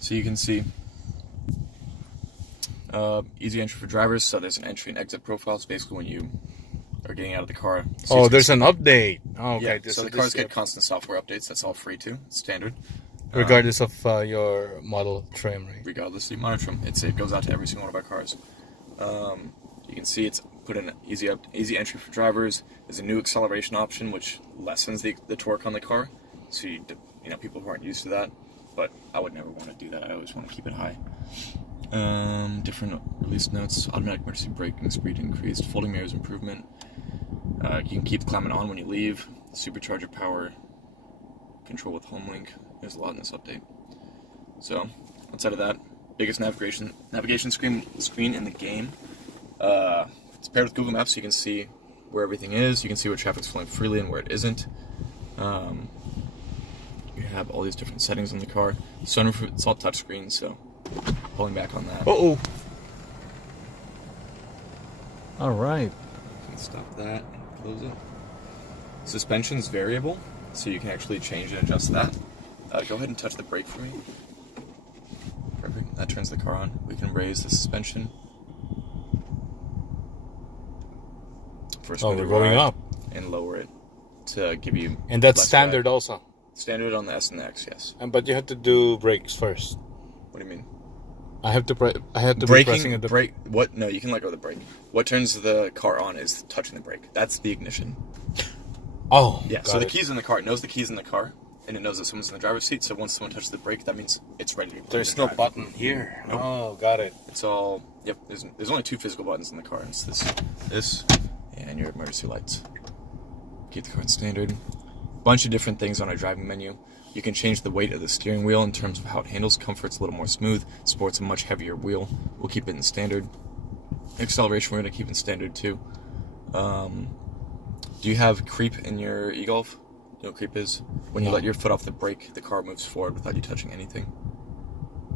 So you can see easy entry for drivers. So there's an entry and exit profile. So basically when you are getting out of the car. So there's an update. Oh, okay. Yeah, so the cars get constant software updates. That's all free too. It's standard. Regardless of your model trim, right? Regardless of your model trim. It goes out to every single one of our cars. You can see it's put in easy entry for drivers. There's a new acceleration option which lessens the torque on the car. So people who aren't used to that. But I would never want to do that. I always want to keep it high. Different release notes. Automatic emergency braking speed increased. Folding mirrors improvement. You can keep the climate on when you leave. Supercharger power. Control with home link. There's a lot in this update. So, outside of that, biggest navigation screen in the game. It's paired with Google Maps, so you can see where everything is. You can see where traffic's flowing freely and where it isn't. You have all these different settings in the car. Sunroof, it's all touchscreen, so pulling back on that. Uh-oh. All right. You can stop that and close it. Suspension's variable, so you can actually change and adjust that. Go ahead and touch the brake for me. Perfect. That turns the car on. We can raise the suspension. We're going up. And lower it to give you. And that's standard drag. Also. Standard on the S and the X, yes. But you have to do brakes first. What do you mean? I have to be pressing at the brake. What? No, you can let go of the brake. What turns the car on is touching the brake. That's the ignition. Oh. Yeah. So the keys in the car. It knows the keys in the car, and it knows that someone's in the driver's seat. So once someone touches the brake, that means it's ready to go. There's no button here. Nope. Oh, got it. It's all. Yep. There's only two physical buttons in the car. It's this, and your emergency lights. Keep the car in standard. Bunch of different things on our driving menu. You can change the weight of the steering wheel in terms of how it handles. Comfort's a little more smooth. Sport's a much heavier wheel. We'll keep it in standard. Acceleration we're going to keep in standard too. Do you have creep in your e-Golf? You know what creep is? When you let your foot off the brake, the car moves forward without you touching anything.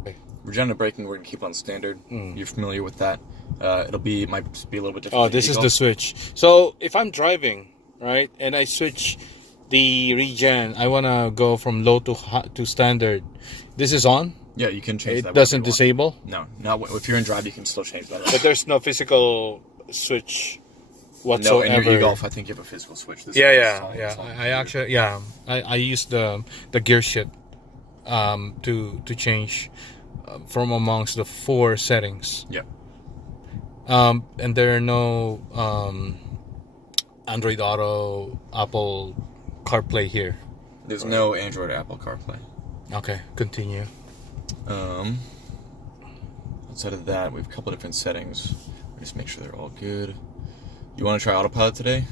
Okay. Regenerative braking we're going to keep on standard. You're familiar with that. Might be a little bit different. Oh, this is the switch. So if I'm driving, right, and I switch the regen, I want to go from low to standard. This is on? Yeah, you can change that. It doesn't disable? No, not if you're in drive, you can still change that. But there's no physical switch whatsoever. No, in your e-Golf, I think you have a physical switch. I use the gear shift to change from amongst the 4 settings. Yeah. And there are no Android Auto, Apple CarPlay here. There's no Android or Apple CarPlay. Okay, continue. Outside of that, we have a couple of different settings. Just make sure they're all good. You want to try autopilot today?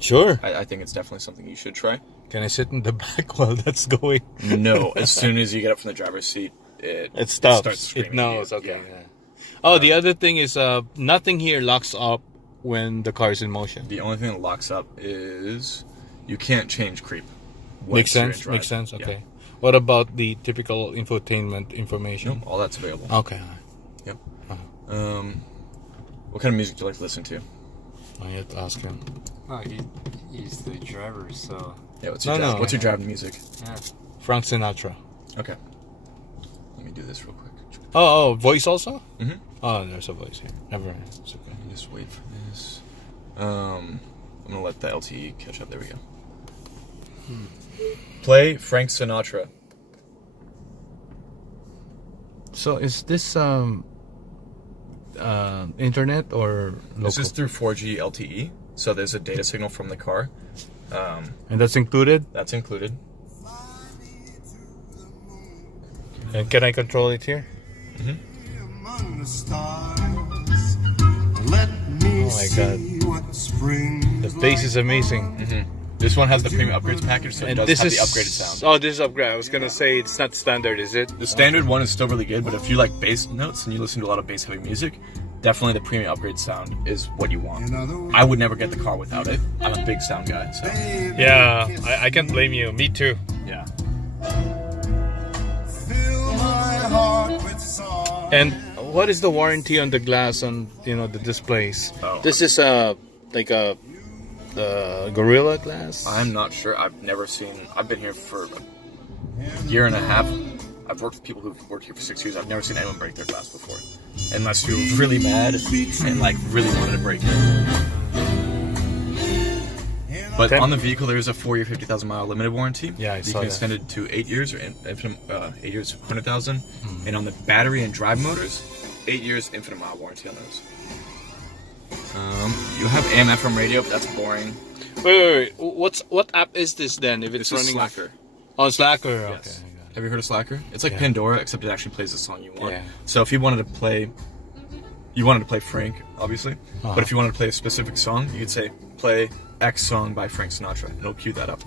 Sure. I think it's definitely something you should try. Can I sit in the back while that's going? No. As soon as you get up from the driver's seat, it stops. Starts screaming. It knows. Okay. Yeah. Oh, the other thing is nothing here locks up when the car is in motion. The only thing that locks up is you can't change creep. Makes sense. Okay. Yeah. What about the typical infotainment information? Nope, all that's available. Okay. Yep. What kind of music do you like to listen to? I have to ask him. Oh, he's the driver, so... Yeah, what's your driving music? Yeah. Frank Sinatra. Okay. Let me do this real quick. Oh, voice also? Mm-hmm. Oh, there's a voice here. Never mind. It's okay. Let me just wait for this. I'm going to let the LTE catch up. There we go. Play Frank Sinatra. So is this internet or local? This is through 4G LTE. So there's a data signal from the car. And that's included? That's included. And can I control it here? Mm-hmm. Oh my god. The bass is amazing. Mm-hmm. This one has the premium upgrades package, so it does have the upgraded sound. Oh, this is upgrade. I was gonna say it's not standard, is it? The standard one is still really good, but if you like bass notes and you listen to a lot of bass-heavy music, definitely the premium upgrade sound is what you want. I would never get the car without it. I'm a big sound guy, so... Yeah, I can't blame you. Me too. Yeah. And what is the warranty on the glass on the displays? Oh. This is like a Gorilla Glass? I'm not sure. I've never seen... I've been here for a year and a half. I've worked with people who've worked here for 6 years. I've never seen anyone break their glass before, unless you're really mad and like really wanted to break it. But on the vehicle, there is a 4-year, 50,000-mile limited warranty. Yeah, I you saw can that. extend it to 8 years, or 8 years, 100,000. And on the battery and drive motors, 8 years, infinite mile warranty on those. You have AM, FM radio, but that's boring. Wait. What app is this then? If it's This is running Slacker. on Slacker, Yes. okay. I got it. Have you heard of Slacker? It's like Yeah. Pandora, except it actually plays the song you want. Yeah. So if you wanted to play Frank, obviously. Uh-huh. But if you wanted to play a specific song, you could say, play X song by Frank Sinatra, and it'll cue that up.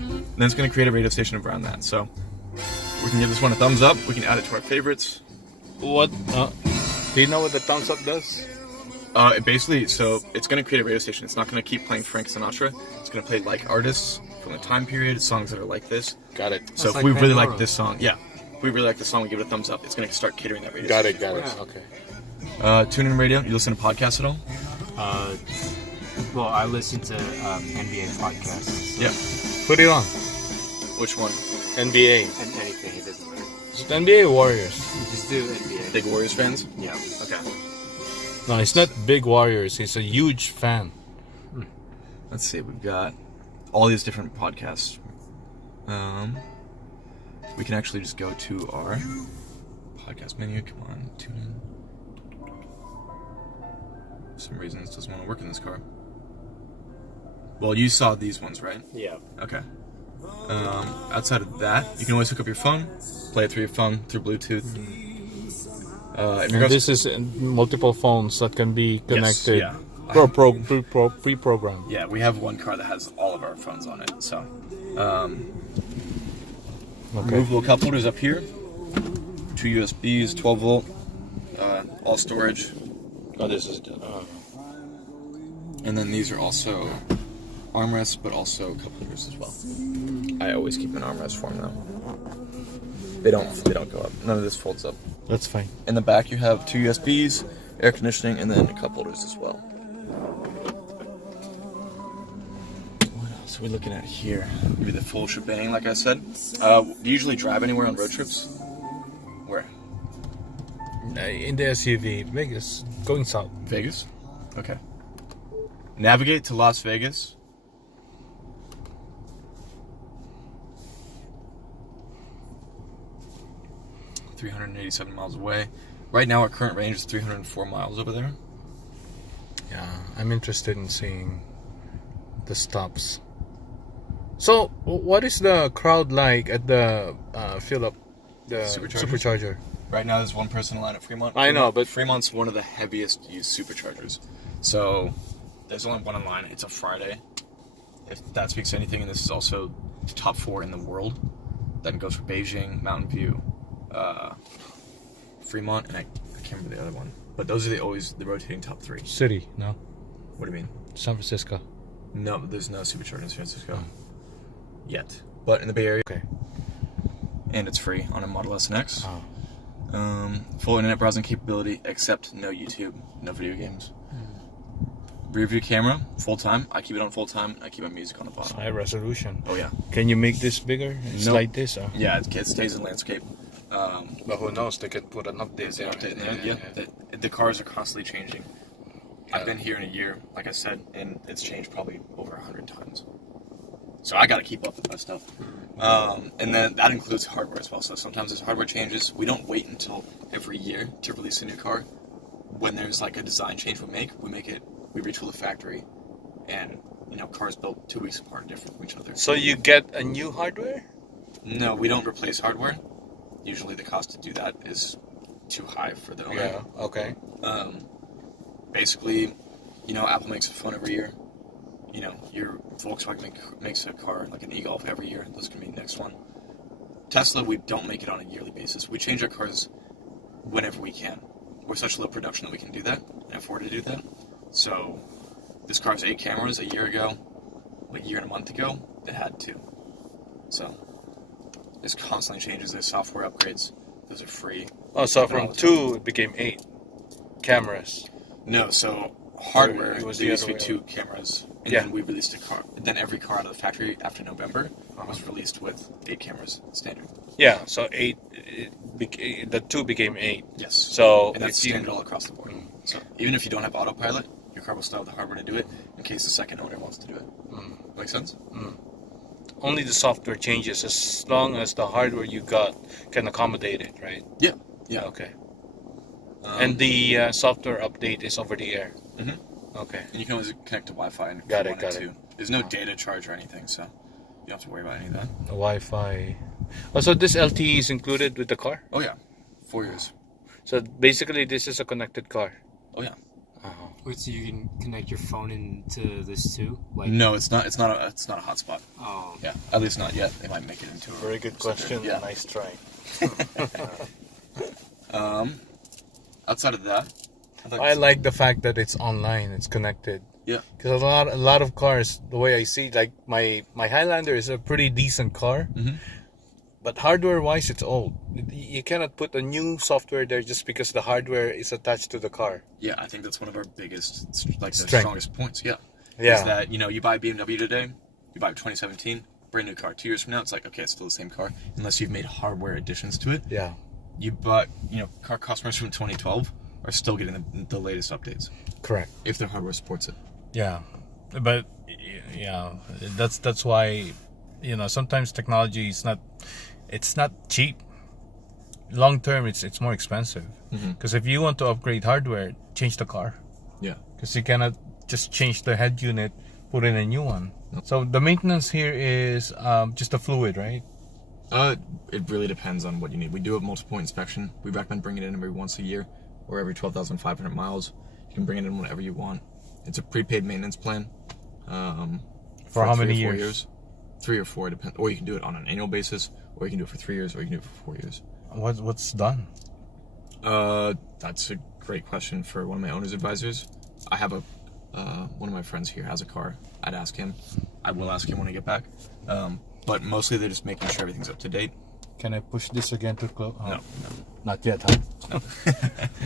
Then it's going to create a radio station around that. So we can give this one a thumbs up. We can add it to our favorites. What? Do you know what the thumbs up does? Basically, so it's going to create a radio station. It's not going to keep playing Frank Sinatra. It's going to play like artists from the time period, songs that are like this. Got it. So if like we really Pandora. like this song, if we really like the song, we give it a thumbs up. It's going to start catering that radio Got station. it. Yeah. Okay. Tune in radio. You listen to podcasts at all? Well, I listen to NBA podcasts. Yeah. Put it on. Which one? NBA. And anything, it doesn't matter. Is it NBA or Warriors? You just do NBA. Big Warriors fans? Yeah. Okay. No, it's not big Warriors. He's a huge fan. Let's see. We've got all these different podcasts. We can actually just go to our podcast menu. Come on, tune in. For some reason, this doesn't want to work in this car. Well, you saw these ones, right? Yeah. Okay. Outside of that, you can always hook up your phone, play it through your phone through Bluetooth. In And regards this is multiple phones that can be connected. yeah. Pre-programmed. Yeah, we have one car that has all of our phones on it. So, Okay. removable cup holders up here, 2 USBs, 12 volt, all storage, Oh, this is. and then these are also armrests, but also cup holders as well. I always keep an armrest for them though. They don't go up. None of this folds up. That's fine. In the back, you have 2 USBs, air conditioning, and then cup holders as well. What else are we looking at here? Maybe the full shebang, like I said. Do you usually drive anywhere on road trips? Where? In the SUV, Vegas, going south. Vegas? Okay. Navigate to Las Vegas. $387 miles away. Right now, our current range is 304 miles over there. Yeah, I'm interested in seeing the stops. So, what is the crowd like at the fill up the supercharger? Right now, there's one person in line at Fremont. I know, but- Fremont's one of the heaviest used superchargers. So, there's only one in line. It's a Friday. If that speaks to anything, and this is also top 4 in the world. Then goes for Beijing, Mountain View, Fremont, and I can't remember the other one. But those are always the rotating top 3. City, no? What do you mean? San Francisco. No, there's no supercharger in San Francisco yet. But in the Bay Area, Okay. and it's free on a Model S and X. Oh. Full internet browsing capability, except no YouTube, no video games. Rear view camera, full time. I keep it on full time. I keep my music on the bottom. High resolution. Oh yeah, Can you make this bigger and slide this? Or? yeah. It stays in landscape. But who knows? They could put an update There's an there. update in there. Yeah, the cars are constantly changing. I've been here in a year, like I said, and it's changed probably over 100 times. So I got to keep up with that stuff. And then that includes hardware as well. So sometimes there's hardware changes. We don't wait until every year to release a new car. When there's like a design change we retool the factory, and cars built 2 weeks apart, different from each other. So you get a new hardware? No, we don't replace hardware. Usually the cost to do that is too high for the owner. Yeah. Okay. Basically, Apple makes a phone every year. Your Volkswagen makes a car like an e-Golf every year. That's going to be the next one. Tesla, we don't make it on a yearly basis. We change our cars whenever we can. We're such low production that we can do that and afford to do that. So this car has 8 cameras. A year ago, a year and a month ago, it had 2. So there's constantly changes. There's software upgrades. Those are free. Oh, so from 2 it became 8 cameras. No, so hardware, It was there the used to other be way 2 cameras, and Yeah. then we released a car. Then every car out of the factory after November was released with 8 cameras standard. Yeah, so the 2 became 8. Yes. So And that's if you- standard all across the board. So even if you don't have autopilot, your car will still have the hardware to do it in case the second owner wants to do it. Make sense? only the software changes as long as the hardware you got can accommodate it, right? Yeah. Yeah. Okay. And the software update is over the air. Mhm. Okay. And you can always connect to Wi-Fi and Got it, one got and it. 2. There's no data charge or anything, so you don't have to worry about any of that. Wi-Fi. Oh, so this LTE is included with the car? Oh yeah, 4 years. So basically, this is a connected car. Oh yeah. Wait, so you can connect your phone into this too? Like, No, it's not. It's not a hotspot. oh, Yeah, at least not yet. They might make it into a Very good question. Yeah. Nice try. Outside of that, I like the fact that it's online. It's connected. Yeah. Because a lot of cars, the way I see, like my Highlander is a pretty decent car, but hardware-wise, it's old. You cannot put a new software there just because the hardware is attached to the car. Yeah, I think that's one of our biggest, like the Strength. strongest points. Yeah. Yeah. Is that you buy a BMW today, you buy a 2017, brand new car. 2 years from now, it's like okay, it's still the same car unless you've made hardware additions to it. Yeah. You bought car customers from 2012 are still getting the latest updates Correct. if their hardware supports it. Yeah, but yeah, that's why sometimes technology is not cheap. Long term, it's more expensive because if you want to upgrade hardware, change the car. Yeah. Because you cannot just change the head unit, put in a new one. So the maintenance here is just a fluid, right? It really depends on what you need. We do a multiple inspection. We recommend bringing it in every once a year or every 12,500 miles. You can bring it in whenever you want. It's a prepaid maintenance plan. For how 3 many or 4 years? 3 or 4, depends. Or you can do it on an annual basis, or you can do it for 3 years, or you can do it for 4 years. What's done? That's a great question for one of my owner's advisors. I have one of my friends here has a car. I'd ask him. I will ask him when I get back. But mostly they're just making sure everything's up to date. Can I push this again to close? No. Not yet, huh?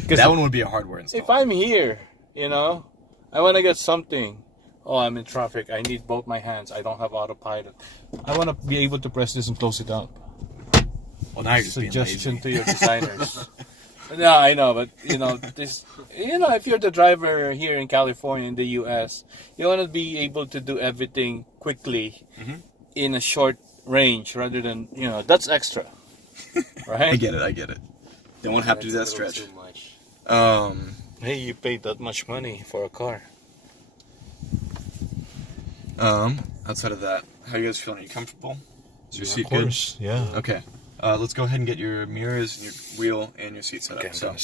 That one would be a hardware install. If I'm here, I want to get something. Oh, I'm in traffic. I need both my hands. I don't have autopilot. I want to be able to press this and close it up. Well, now you're just being Suggestion lazy. to your designers. Yeah, I know, but this. If you're the driver here in California, in the U.S., you want to be able to do everything quickly in a short range, rather than that's extra, right? I get it. They won't have to do that that's a little stretch. too much. Hey, you paid that much money for a car. Outside of that, how you guys feeling? Are you comfortable? Is your seat Of course, good? yeah. Okay. Let's go ahead and get your mirrors and your wheel and your seat set up. Okay, I'm So, gonna